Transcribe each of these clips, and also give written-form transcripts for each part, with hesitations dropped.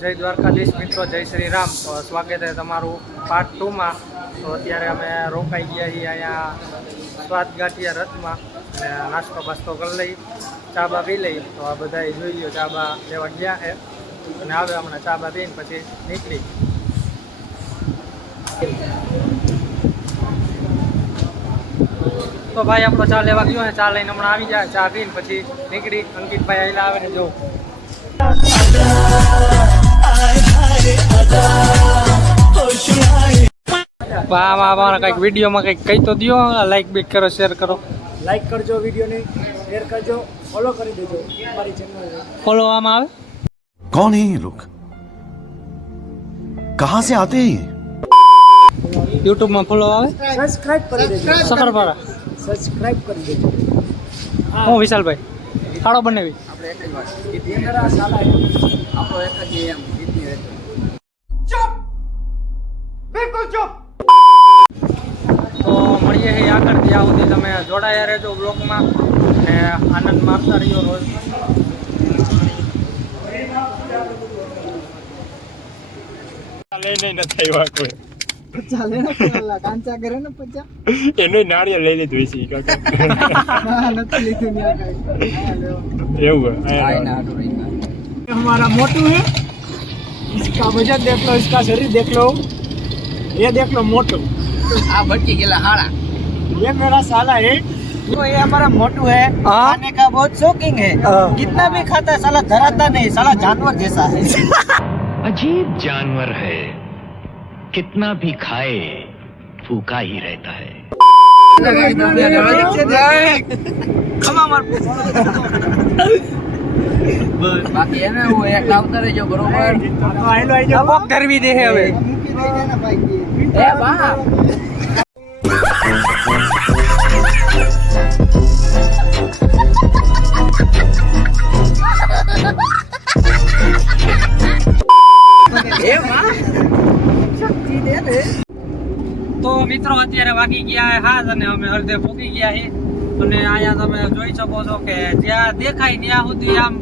જય દ્વારકાધીશ મિત્રો, જય શ્રી રામ. તો સ્વાગત છે તમારું પાર્ટ 2માં. તો અત્યારે અમે રોકાઈ ગયા છીએ અહીંયા સ્વાદ ગાંઠિયા રથમાં અને નાસ્તો બાસ્તો કરી લઈ, ચા બા પી લઈ. તો આ બધાએ જોઈ લો, ચા બા લેવા ગયા છે અને આવે હમણાં ચા બા પીને પછી નીકળી. તો ભાઈ આપણો ચા લેવા ગયો ને, ચા લઈને હમણાં આવી જાય, ચા પીને પછી નીકળી. અંકિતભાઈ આવેલા આવે ને જો આમાં કંઈક વિડીયોમાં કંઈક કહી તો દો, લાઈક બીક કરો, શેર કરો. લાઈક કરજો, વિડીયોને શેર કરજો, ફોલો કરી દેજો અમારી ચેનલ. ફોલો આમાં આવે. कौन है ये लोग, कहाँ से आते हैं ये? યુટ્યુબમાં ફોલો આવે, સબસ્ક્રાઇબ કરી દેજો. સફરપારા. સબસ્ક્રાઇબ કરી દેજો. હું વિશાલભાઈ ખાડો બનાવી આપણે એક જ વાત કેમેરા સાલા આપણો એક જ એમ જીતની રહેતો. ચૂપ, બિલકુલ ચૂપ. તો મળીએ છીએ આગળ. ત્યાં સુધી તમે જોડાયા રહેજો બ્લોગમાં અને આનંદ મારતા રહ્યો રોજ. લઈને નથી આવ્યા કોઈ. ચાલે ને પેલા કાંચા કરે ને પચા એનો નાળિયેર લઈ લીધું છે કાકા. ના નથી લીધું ને કાઈ. એવું हमारा मोटू है, इसका वजन देख लो, इसका शरीर देख लो, ये देख लो मोटू. आ भटकी गेला हाड़ा. ये मेरा साला है, तो ये हमारा मोटू है. खाने का बहुत शौकीन है, कितना भी खाता है साला धराता नहीं, साला जानवर जैसा है. अजीब जानवर है, कितना भी खाए भूखा ही रहता है. बाकी है ना वो एक लावता रहे जो बरोबर કરવી દે હવે. ए बा ए बा शक्ति दे दे. તો મિત્રો અત્યારે વાગી ગયા હાથ અને અમે અડધે પહોંચી ગયા છીએ. અને અહીંયા તમે જોઈ શકો છો કે જ્યાં દેખાય ત્યાં સુધી આમ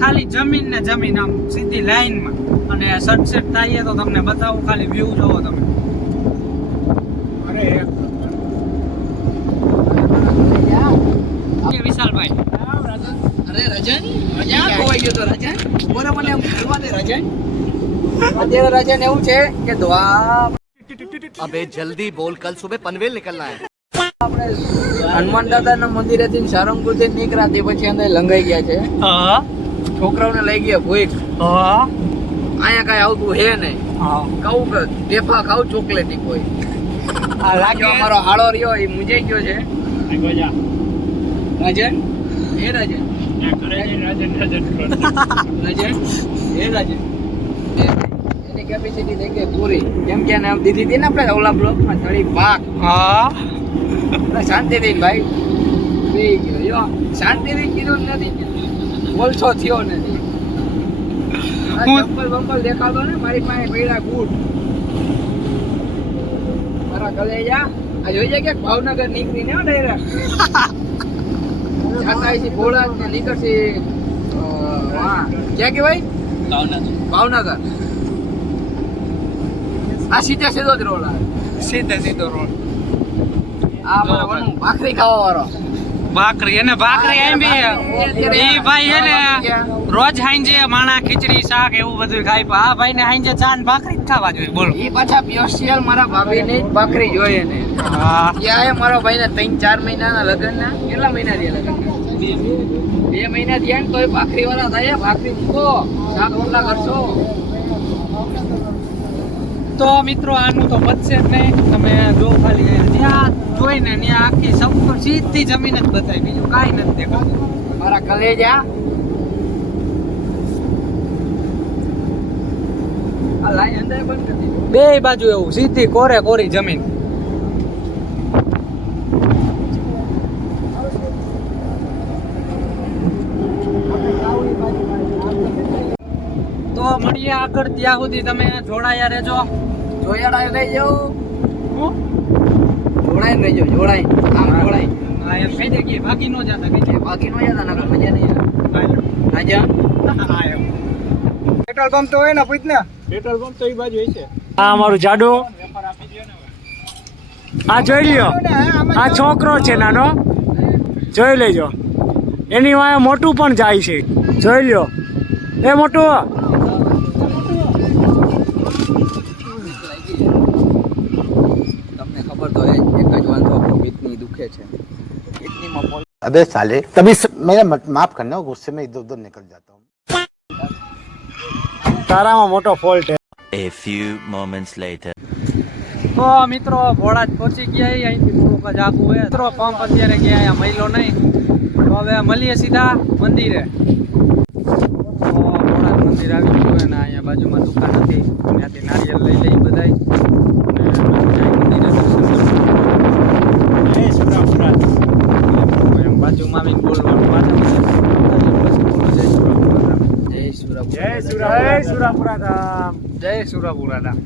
ખાલી જમીન ને જમીન, આમ સીધી લાઈનમાં. અને સનસેટ થાય તો તમને બતાવું, ખાલી વ્યૂ જોવો તમે. વિશાલભાઈ, अरे रजन रजन खोवाई गयो तो रजन બોલો મને એમ જોવા દે રજન. અત્યારે રજન એવું છે કે ધોવા अबे जल्दी बोल, कल सुबह पनवेल निकलना है. આપણે હનુમાન દાદાના મંદિરેથી સારંગપુરથી નીકળ્યા તે પછી અંદર લંગાઈ ગયા છે. હા છોકરાઓને લઈ ગયા ભૂખ. હા અહીંયા કઈ આવતું હે નહીં. કહું કે ટેફા ખાવ ચોકલેટ ની કોઈ. આ લાગે અમારો હાળો રહ્યો એ મુંજાઈ ગયો છે. રજન એ રજન રજન એ રજન એની કેપેસિટી થઈ ગઈ પૂરી. કેમ કે આમ દીધી હતી ને આપણે ઓલા બ્લોકમાં થોડી પાક. હા શાંતિથી ભાઈ પી ગયો. યો શાંતિથી કીધું નથી, બોલછો થયો નથી. આ ચંપલ બંપલ દેખાડો ને, મારી પાસે પડ્યા બૂટ મારા કલેજા. આ જોઈ જાય કે ભાવનગર નીકળીને ડાયરેક્ટ જાતા છે ભોળા ને નીકળશે ક્યાં કહેવાય ભાવનગર. આ સીધે સીધો જ રોડ આવે, સીધે સીધો રોડ. આ મારા ભાખરી ખાવા વાળો. ભાખરી અને ભાખરી એમ બી એ ભાઈ હે ને રોજ હાંજે માણા ખીચડી શાક એવું બધું ખાય. પણ આ ભાઈ ને હાંજે ચા ને ભાખરી જ ખાવા જોઈએ. બોલો. એ પાછા સ્પેશિયલ મારા ભાભી ને ભાખરી જોઈએ ને. હા ત્યાં મારા ભાઈ ને 3-4 મહિનાના લગ્ન ના કેટલા મહિના થયા લગ્ન? 2 મહિના થયા ને તોય ભાખરી વાળા થાય. ભાખરી મૂકો, શાક રોટલા કરશો. તો મિત્રો આનું તો બચશે જ નહીં. તમે જો ખાલી જ્યાં જોઈને ત્યાં આખી સંપૂર્ણ સીધી જમીન જ બતાવી, બીજું કાંઈ નથી દેખાતું. મારા કલેજા આ લાઈન અંદર બંધ કરી દીધું. બે બાજુ એવું સીધી કોરે કોરી જમીન. તો મળીએ આગળ, ત્યાં સુધી તમે જોડાયા રહેજો. જોડાઈ લઈ જાઓ, જોડાઈ રહેજો, જોડાઈ આમ જોડાઈ. હા એમ કહી દે કે બાકી નો જતા, કહી દે બાકી નો જતા, નકર મજા નહીં આવે. રાજા હા એમ. પેટ્રોલ પંપ તો હોય ને પૂછ ને. પેટ્રોલ પંપ તો એ બાજુ હોય છે. આ અમારું જાડુ, આ જોઈ લ્યો, આ છોકરો છે નાનો, જોઈ લેજો. એની વાંહે મોટું પણ જાય છે, જોઈ લ્યો. એ મોટું, તમને ખબર તો એક જ વાંધો કિડની દુખે છે. કિડનીમાં अबे साले तभी मेरा माफ करना गुस्से में इधर उधर निकल जाता हूँ. તારામાં મોટો ફોલ્ટ છે. A few moments later. તો મિત્રો ભોળા જ પહોંચી ગયા છીએ. અહીંથી થોડુંક જ આગું હોય. મિત્રો પંપ અત્યારે ગયા, અહીંયા મહિલો નહીં. તો હવે મળીએ સીધા મંદિરે. તો ભોળા મંદિર આવી ગયું હોય ને અહીંયા બાજુમાં દુકાન હતી, ત્યાંથી નારિયેલ લઈ લઈ બધાય અને મંદિરે દર્શન એમ બાજુમાં આવીને બોલવાનું પાછા જય સુરાપુરા ધામ. જય સુરાપુરા ધામ.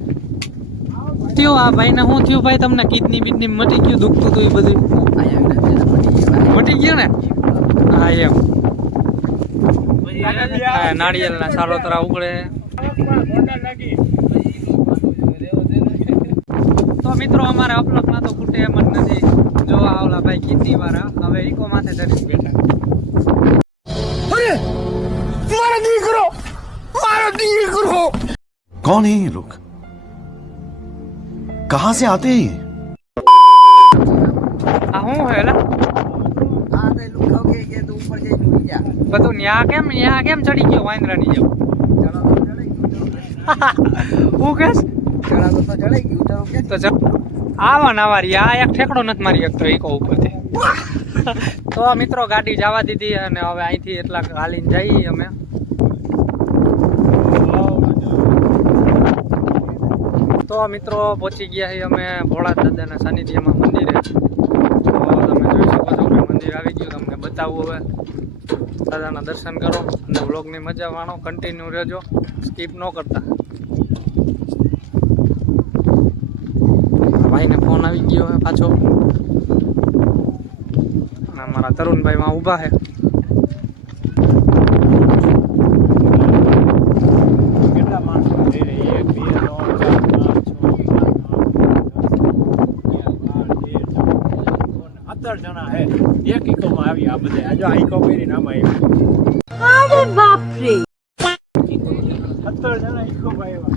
થયું આ ભાઈને શું થયું ભાઈ? તમને કિડની બીડની મટી ગયું, દુખતું હતું એ બધું મટી ગયું ને? હા એમ. નાળિયેરના સાલોતરા ઉગડે. તો મિત્રો અમારે અપલકમાં તો ખૂટે એમ જ નથી. જો આવલા ભાઈ કિડની વાળા હવે ઈકો માથે ચડીને બેઠા. कौन है ये लोग? कहां से आते हैं ये? આ શું હેલા આ તો લુખાવ કે તો ઉપર જઈને ઉઈ જા. બધું ન્યા કેમ ચડી ગયો વાંદરાની જેમ? હું કેસ ચણા તો ચડાઈ ગયું તો કે તો આવા નવારી આ એક ઠેકડો નથી મારી શકતો ઈકો ઉપરથી. તો મિત્રો ગાડી જવા દીધી અને હવે અહીંથી એટલા હાલીને જઈએ અમે. તો મિત્રો પહોંચી ગયા છીએ અમે ભોળા દાદાના સાનિધ્યમાં મંદિરે. તો તમે જોઈ શકો છો કે મંદિર આવી ગયું, તમને બતાવવું. હવે દાદાના દર્શન કરો અને વ્લોગની મજા માણો, કન્ટિન્યુ રહેજો, સ્કીપ ન કરતા. ભાઈને ફોન આવી ગયો હે પાછો અને અમારા તરુણભાઈ માં ઊભા છે. કેટલા માણસો જઈ રહ્યા? 1 2 3 4 5 6 7 8 જણા હે. એક ઇકોમાં આવી આ બધા. આ જો આ ઇકો પહેરીને આમાં આવી. અરે બાપ રે, 17 જણા ઇકોમાં આવ્યા.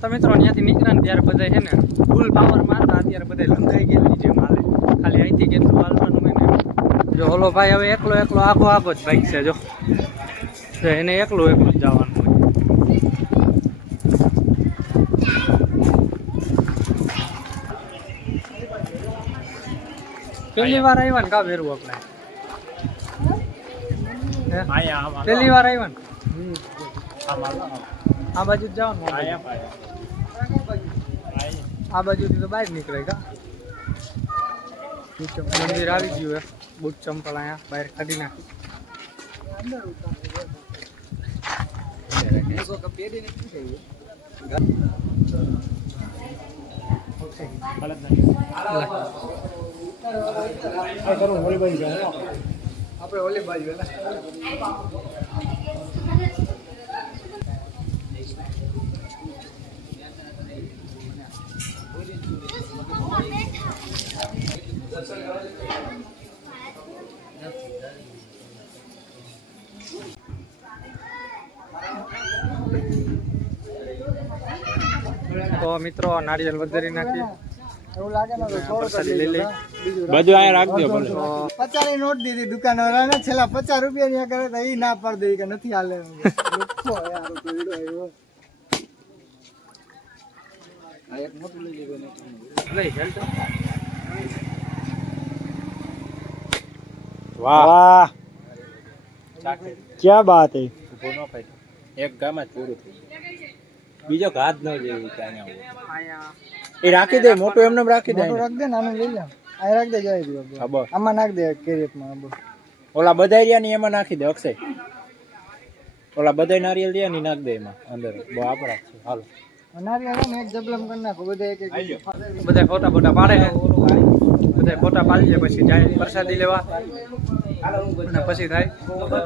તો મિત્રો ત્યાંથી નીકળ્યા ને ત્યારે બધા છે ને ફૂલ પાવરમાં હતા. અત્યારે બધા લંઘાઈ ગયેલી જેમ હાલે. ખાલી અહીંથી કેટલું હાલવાનું હોય ને. જો ઓલો ભાઈ હવે એકલો આગો જ બાઈક છે. જો એને એકલું જ જવાનું હોય. પહેલી વાર આવ્યા ને કા ભેરવું આપણે? આયા પહેલી વાર આવ્યા ને આમાં આ બાજુ જ જવાનું. આયા આ બાજુથી તો બહાર નીકળે કા. મંદિર આવી ગયું હે. બૂટ ચંપલ અહીંયા બહાર કાઢી નાખી. આપણે ઓલી બાજુ તો મિત્રો નારિયેલ વધારી નાખી. એવું લાગે ને પ્રસાદી લઈ લઈ. બધું આયા રાખજો ભલે. 50 ની નોટ દીધી દુકાનવાળાને, છેલ્લા 50 રૂપિયા ની કરે તો ઈ ના પાડી દે કે નથી હાલે. લુખ્ખો યાર પીડો આવ્યો. આ એક મોટું લઈ લીધું ને. લઈ ચાલ તો. વાહ ક્યાં બાત હે. એક ગામ જ પૂરું થયું. બીજો ઘાત ન જેવી ક્યાં અહીંયા એ રાખી દે. મોટું એમને રાખી દે. મોટું રાખ દે ને, આને લઈ લે. આ રાખ દે, જાય દે. ખબર. આમાં નાખ દે કેરેટમાં. ઓલા બધાય ની એમાં નાખી દે અક્ષય. ઓલા બધાય નારિયેલ રહ્યા ની નાખ દે એમાં અંદર. બહુ આપડા છે. હાલો નારિયેળ ને એક જબલમ કરી નાખો બધા એક એક. બધા ફોટા પાડે છે. બધા ફોટા પાડી લે પછી જાય પ્રસાદી લેવા અને પછી થાય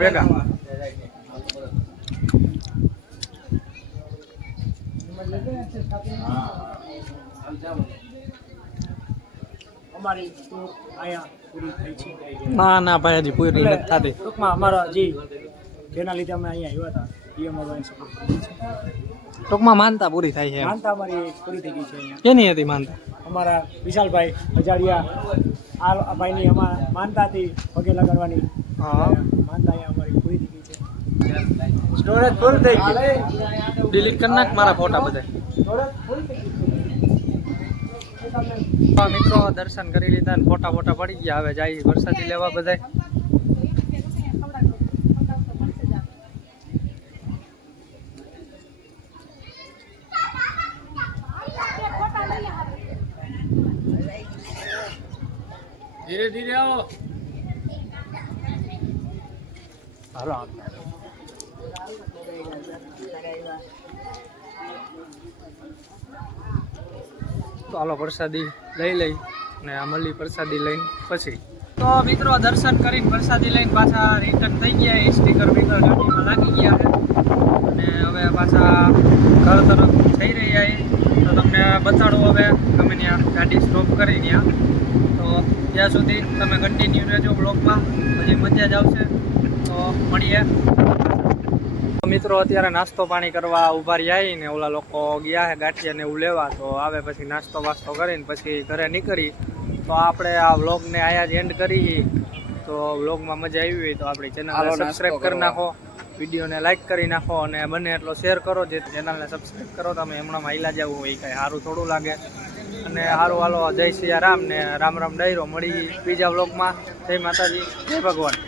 ભેગા. અમારી ટૂર અહીંયા પૂરી થઈ છે. ના ના ભાઈ હજી પૂરી નથી થતી. ટૂંકમાં અમારા જેના લીધે અમે અહીંયા આવ્યા હતા એ અમારો સપોર્ટ કરી છે. ટૂંકમાં માનતા પૂરી થાય છે એમ. માનતા અમારી પૂરી થઈ ગઈ છે અહીંયા. કેની હતી માનતા? અમારા વિશાલભાઈ અજાડિયા આ ભાઈની અમારા માનતાથી પગે લગાડવાની હા. માનતા અહીંયા અમારી પૂરી થઈ ગઈ છે. સ્ટોરેજ ફૂલ થઈ ગઈ. ડિલીટ કરી નાખ મારા ફોટા બધા. સ્ટોરેજ ફૂલ થઈ ગઈ. મિત્રો દર્શન કરી લીધા ને ફોટા ફોટા પડી ગયા. હવે જાય વરસાદી લેવા બધા. ધીરે ધીરે આવો. હાલો આપણે તો હાલો પ્રસાદી લઈ લઈ ને આ મળી પ્રસાદી લઈને પછી તો મિત્રો દર્શન કરીને પ્રસાદી લઈને પાછા રિટર્ન થઈ ગયા. એ સ્ટીકર બીકર ગાડીમાં લાગી ગયા છે અને હવે પાછા ઘર તરફ થઈ રહ્યા છે. તો તમને બતાડું હવે અમે ત્યાં ગાડી સ્ટોપ કરી ત્યાં. તો ત્યાં સુધી તમે કન્ટિન્યુ રહેજો બ્લોગમાં, હજી મજા જ આવશે. તો મળીએ. મિત્રો અત્યારે નાસ્તો પાણી કરવા ઊભા રહ્યા ને ઓલા લોકો ગયા છે ગાંઠિયા ને એવું લેવા. તો આવે પછી નાસ્તો વાસ્તો કરીને પછી ઘરે નીકળી. તો આપણે આ વ્લોગને આયા જ એન્ડ કરી. તો વ્લોગમાં મજા આવી હોય તો આપણી ચેનલને સબસ્ક્રાઈબ કરી નાખો, વિડીયોને લાઇક કરી નાખો અને બને એટલો શેર કરો. જે ચેનલને સબસ્ક્રાઈબ કરો તમે હમણાં હાઈલા જવું હોય કાંઈ સારું થોડું લાગે. અને સારું હાલો, જય સિયા રામ ને રામ રામ ડાયરો. મળી બીજા વ્લોગમાં. જય માતાજી, જય ભગવાન.